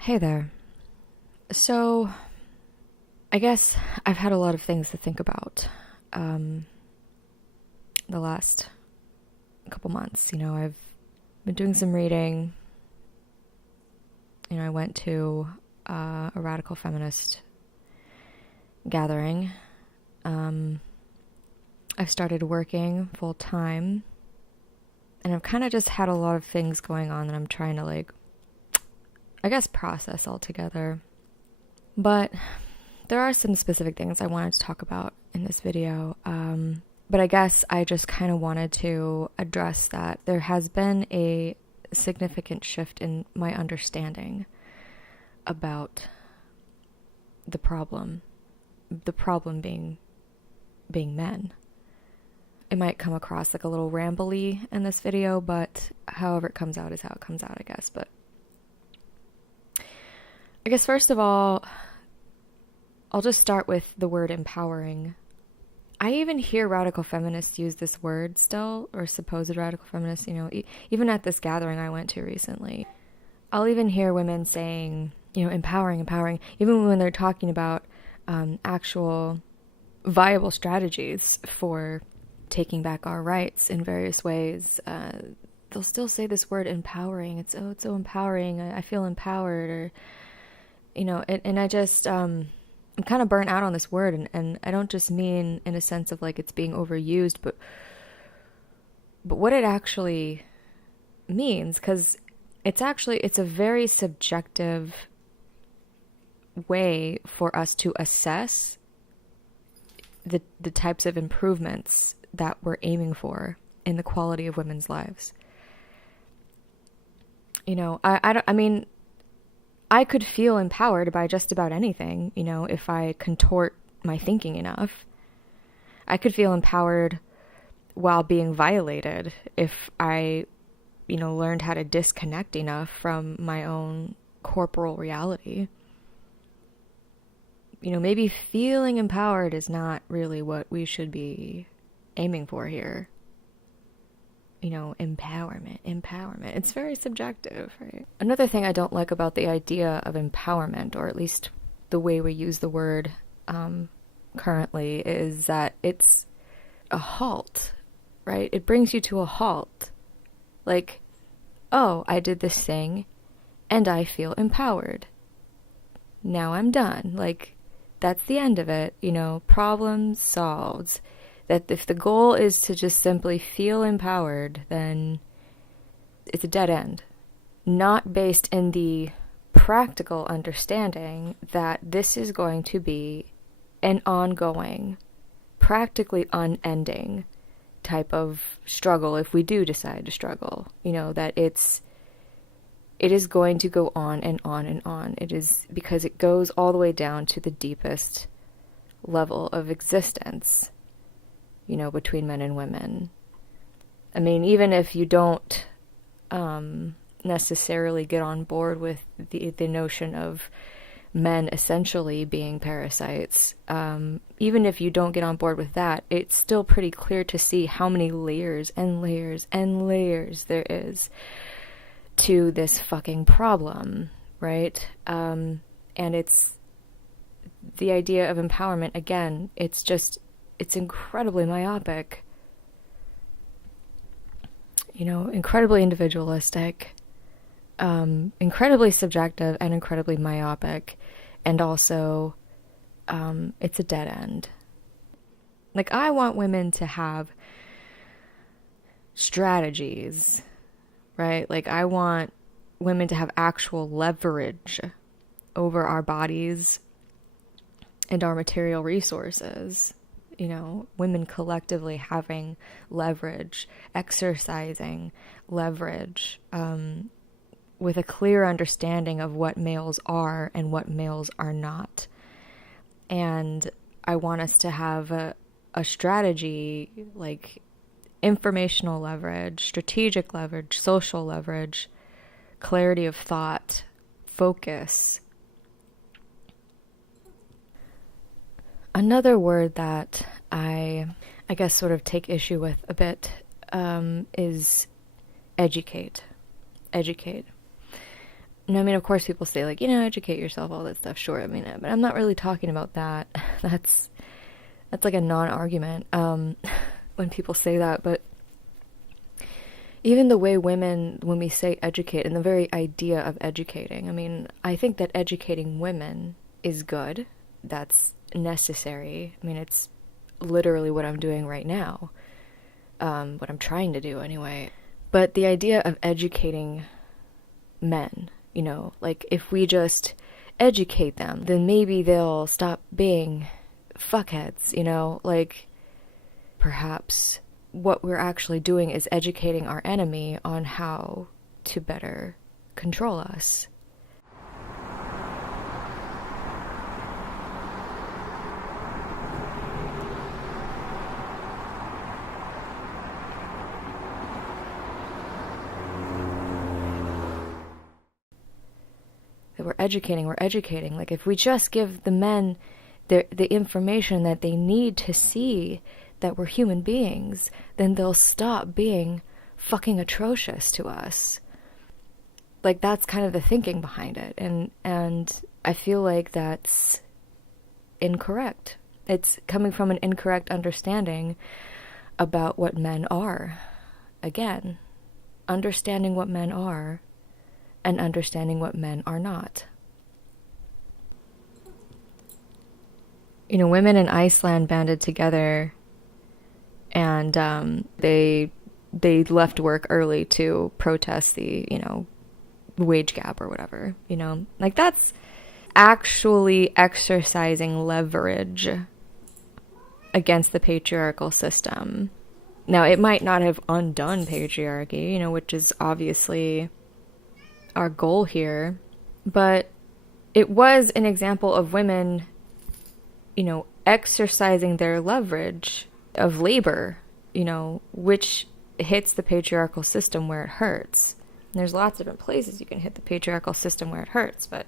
Hey there. So, I guess I've had a lot of things to think about um, the last couple months. I've been doing some reading. I went to a radical feminist gathering. Um, I've started working full time, and I've kind of just had a lot of things going on that I'm trying to, I guess, process all together. But there are some specific things I wanted to talk about in this video. But I guess I just kind of wanted to address that there has been a significant shift in my understanding about the problem. The problem being men. It might come across like a little rambly in this video, but however it comes out is how it comes out, I guess. But I guess first of all, I'll just start with the word empowering. I even hear radical feminists use this word still, or supposed radical feminists, even at this gathering I went to recently. I'll even hear women saying, empowering, even when they're talking about actual viable strategies for taking back our rights in various ways. They'll still say this word empowering. It's so empowering. I feel empowered, or, and I just, I'm kind of burnt out on this word, and I don't just mean in a sense of like it's being overused, but what it actually means, because it's a very subjective way for us to assess the types of improvements that we're aiming for in the quality of women's lives. I mean, I could feel empowered by just about anything, if I contort my thinking enough. I could feel empowered while being violated if I, learned how to disconnect enough from my own corporal reality. Maybe feeling empowered is not really what we should be aiming for here. Empowerment. It's very subjective, right? Another thing I don't like about the idea of empowerment, or at least the way we use the word currently, is that it's a halt, right? It brings you to a halt. Like, oh, I did this thing, and I feel empowered. Now I'm done. Like, that's the end of it. Problem solved. That if the goal is to just simply feel empowered, then it's a dead end. Not based in the practical understanding that this is going to be an ongoing, practically unending type of struggle if we do decide to struggle. That it is going to go on and on and on. It is because it goes all the way down to the deepest level of existence, between men and women. I mean, even if you don't necessarily get on board with the notion of men essentially being parasites, even if you don't get on board with that, it's still pretty clear to see how many layers and layers and layers there is to this fucking problem, right? And it's the idea of empowerment, again, it's incredibly myopic, incredibly individualistic, incredibly subjective, and incredibly myopic, and also it's a dead end. Like, I want women to have strategies, right? Like, I want women to have actual leverage over our bodies and our material resources. Women collectively having leverage, exercising leverage, with a clear understanding of what males are and what males are not. And I want us to have a strategy, like informational leverage, strategic leverage, social leverage, clarity of thought, focus. Another word that I guess sort of take issue with a bit is educate. And I mean, of course, people say, like, educate yourself, all that stuff. Sure, I mean, but I'm not really talking about that. That's like a non-argument when people say that. But even the way women, when we say educate, and the very idea of educating, I mean, I think that educating women is good. That's necessary. I mean, it's literally what I'm doing right now. What I'm trying to do anyway. But the idea of educating men, like if we just educate them, then maybe they'll stop being fuckheads, like perhaps what we're actually doing is educating our enemy on how to better control us. That we're educating. Like if we just give the men the information that they need to see that we're human beings, then they'll stop being fucking atrocious to us. Like that's kind of the thinking behind it, and I feel like that's incorrect. It's coming from an incorrect understanding about what men are. Again, understanding what men are and understanding what men are not. Women in Iceland banded together and they left work early to protest the, wage gap or whatever, Like that's actually exercising leverage against the patriarchal system. Now, it might not have undone patriarchy, which is obviously our goal here, but it was an example of women, exercising their leverage of labor, which hits the patriarchal system where it hurts. And there's lots of different places you can hit the patriarchal system where it hurts, but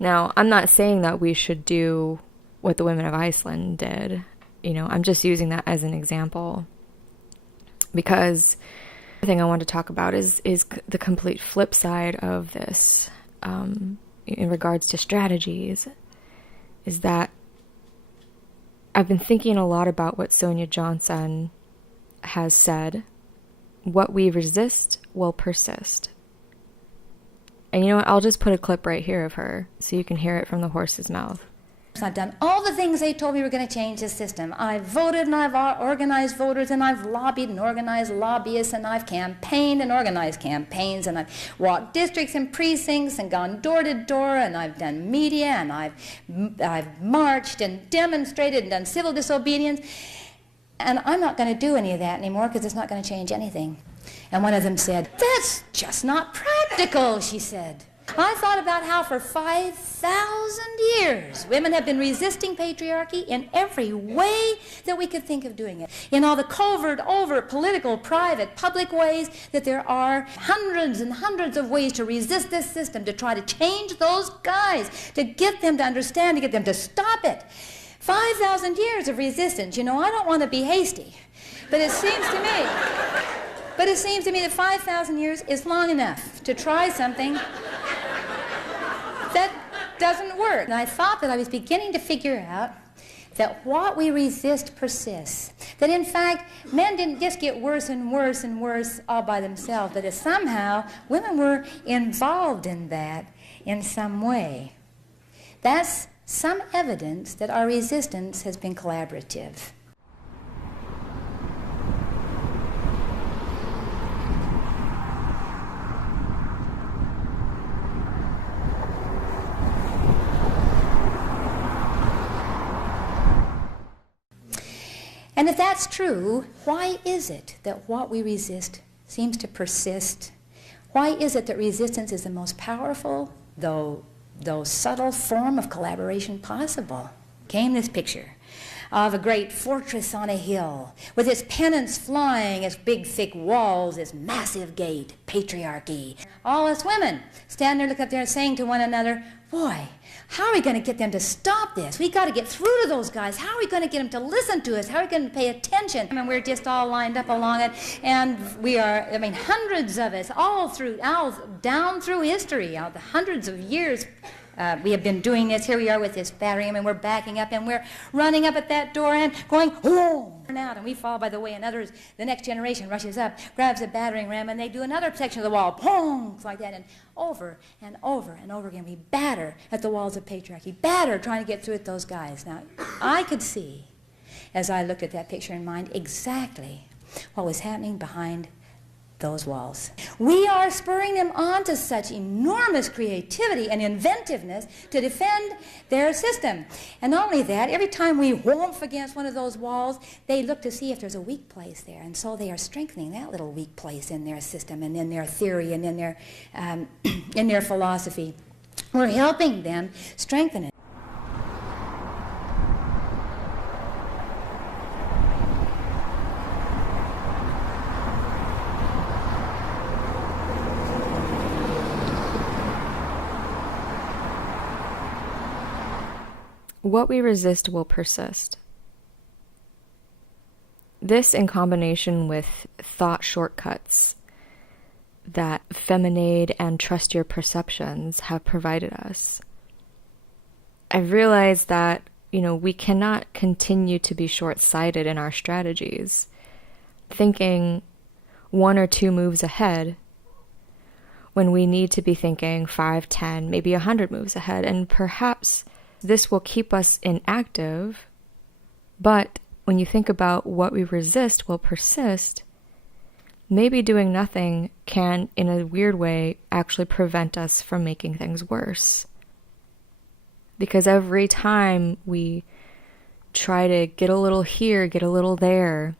now I'm not saying that we should do what the women of Iceland did. I'm just using that as an example because the thing I want to talk about is the complete flip side of this in regards to strategies, is that I've been thinking a lot about what Sonia Johnson has said. What we resist will persist. And you know what? I'll just put a clip right here of her so you can hear it from the horse's mouth. I've done all the things they told me were going to change the system. I've voted and I've organized voters and I've lobbied and organized lobbyists and I've campaigned and organized campaigns and I've walked districts and precincts and gone door to door and I've done media and I've marched and demonstrated and done civil disobedience. And I'm not going to do any of that anymore because it's not going to change anything. And one of them said, "That's just not practical," she said. I thought about how for 5,000 years women have been resisting patriarchy in every way that we could think of doing it. In all the covert, overt, political, private, public ways, that there are hundreds and hundreds of ways to resist this system, to try to change those guys, to get them to understand, to get them to stop it. 5,000 years of resistance. I don't want to be hasty, but it seems to me that 5,000 years is long enough to try something that doesn't work. And I thought that I was beginning to figure out that what we resist persists. That in fact, men didn't just get worse and worse and worse all by themselves, but that somehow women were involved in that in some way. That's some evidence that our resistance has been collaborative. And if that's true, why is it that what we resist seems to persist? Why is it that resistance is the most powerful, though subtle form of collaboration possible? Came this picture of a great fortress on a hill, with its pennants flying, its big thick walls, its massive gate, patriarchy. All us women stand there, look up there and saying to one another, boy, how are we going to get them to stop this? We got to get through to those guys. How are we going to get them to listen to us? How are we going to pay attention? I mean, we're just all lined up along it, and we are, I mean, hundreds of us, all down through history, the hundreds of years we have been doing this. Here we are with this battering ram, and we're backing up, and we're running up at that door and going, oh, out, and we fall by the way, and others, the next generation rushes up, grabs a battering ram, and they do another section of the wall, boom, like that, and over and over and over again, we batter at the walls of patriarchy, batter trying to get through at those guys. Now, I could see, as I looked at that picture in mind, exactly what was happening behind those walls. We are spurring them on to such enormous creativity and inventiveness to defend their system. And not only that, every time we whomp against one of those walls, they look to see if there's a weak place there. And so they are strengthening that little weak place in their system and in their theory and in their philosophy. We're helping them strengthen it. What we resist will persist. This, in combination with thought shortcuts that femonade and trust your perceptions have provided us, I've realized that, we cannot continue to be short-sighted in our strategies, thinking one or two moves ahead when we need to be thinking 5, 10, maybe 100 moves ahead, and perhaps this will keep us inactive, but when you think about what we resist will persist, maybe doing nothing can, in a weird way, actually prevent us from making things worse. Because every time we try to get a little here, get a little there,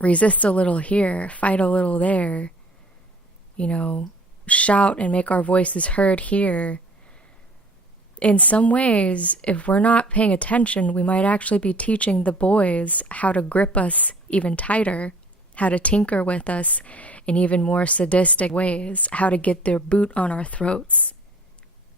resist a little here, fight a little there, shout and make our voices heard here, in some ways, if we're not paying attention, we might actually be teaching the boys how to grip us even tighter, how to tinker with us in even more sadistic ways, how to get their boot on our throats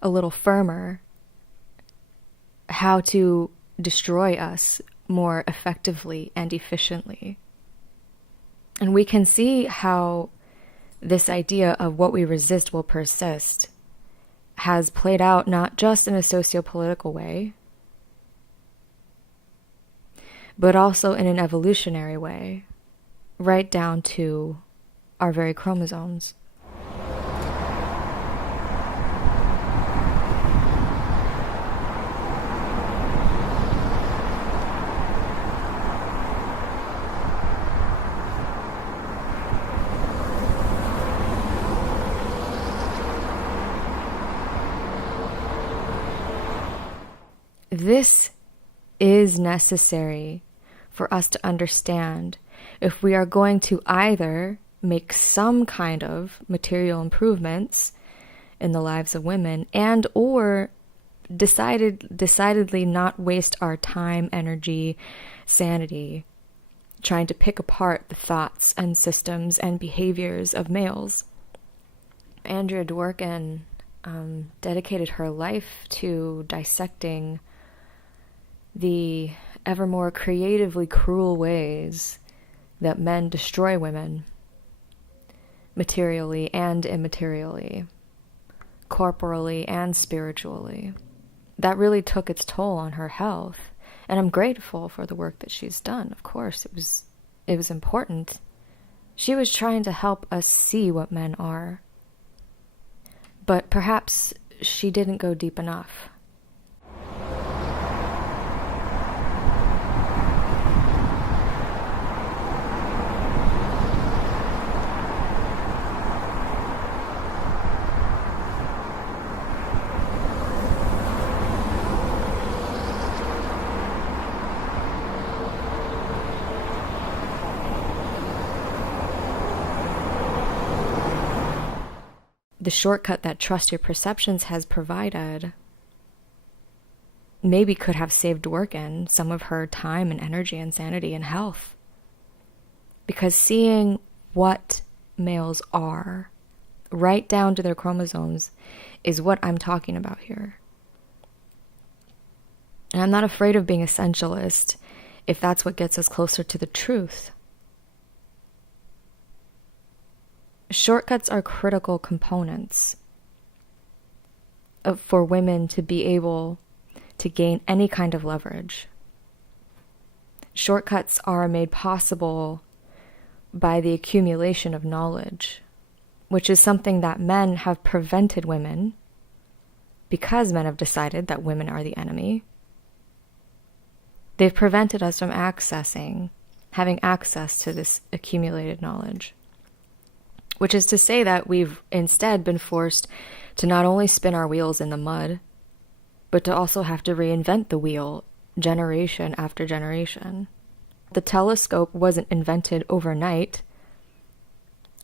a little firmer, how to destroy us more effectively and efficiently. And we can see how this idea of what we resist will persist has played out not just in a socio-political way, but also in an evolutionary way, right down to our very chromosomes. This is necessary for us to understand if we are going to either make some kind of material improvements in the lives of women and or decidedly not waste our time, energy, sanity trying to pick apart the thoughts and systems and behaviors of males. Andrea Dworkin dedicated her life to dissecting the ever more creatively cruel ways that men destroy women, materially and immaterially, corporally and spiritually. That really took its toll on her health, and I'm grateful for the work that she's done. Of course, it was important. She was trying to help us see what men are, but perhaps she didn't go deep enough. The shortcut that Trust Your Perceptions has provided maybe could have saved Dworkin some of her time and energy and sanity and health. Because seeing what males are, right down to their chromosomes, is what I'm talking about here. And I'm not afraid of being essentialist if that's what gets us closer to the truth. Shortcuts are critical components for women to be able to gain any kind of leverage. Shortcuts are made possible by the accumulation of knowledge, which is something that men have prevented women because men have decided that women are the enemy. They've prevented us from having access to this accumulated knowledge, which is to say that we've instead been forced to not only spin our wheels in the mud, but to also have to reinvent the wheel generation after generation. The telescope wasn't invented overnight.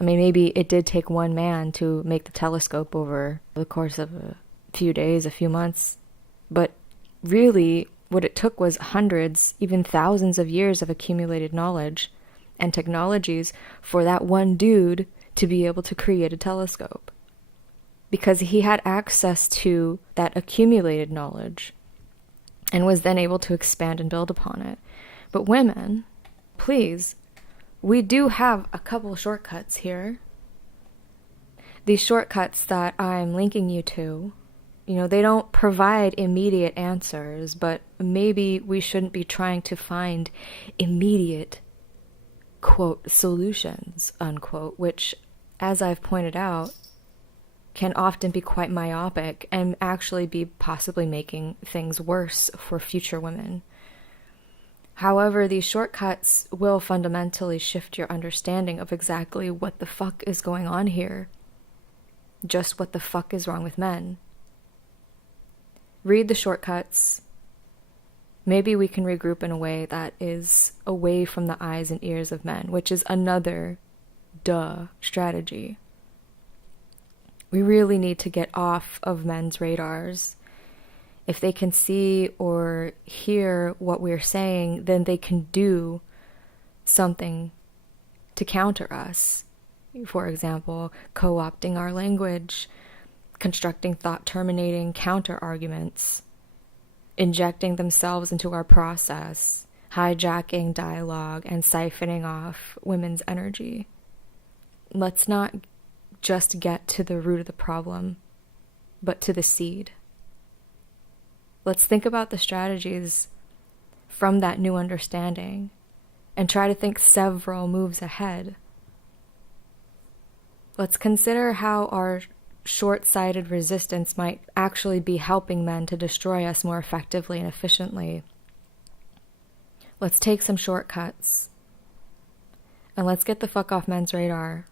I mean, maybe it did take one man to make the telescope over the course of a few days, a few months. But really, what it took was hundreds, even thousands of years of accumulated knowledge and technologies for that one dude to be able to create a telescope. Because he had access to that accumulated knowledge and was then able to expand and build upon it. But women, please, we do have a couple shortcuts here. These shortcuts that I'm linking you to, they don't provide immediate answers, but maybe we shouldn't be trying to find immediate, quote, solutions, unquote, which, as I've pointed out, can often be quite myopic and actually be possibly making things worse for future women. However, these shortcuts will fundamentally shift your understanding of exactly what the fuck is going on here. Just what the fuck is wrong with men. Read the shortcuts. Maybe we can regroup in a way that is away from the eyes and ears of men, which is another strategy. We really need to get off of men's radars. If they can see or hear what we're saying, then they can do something to counter us. For example, co-opting our language, constructing thought-terminating counter-arguments, injecting themselves into our process, hijacking dialogue, and siphoning off women's energy. Let's not just get to the root of the problem, but to the seed. Let's think about the strategies from that new understanding and try to think several moves ahead. Let's consider how our short-sighted resistance might actually be helping men to destroy us more effectively and efficiently. Let's take some shortcuts and let's get the fuck off men's radar.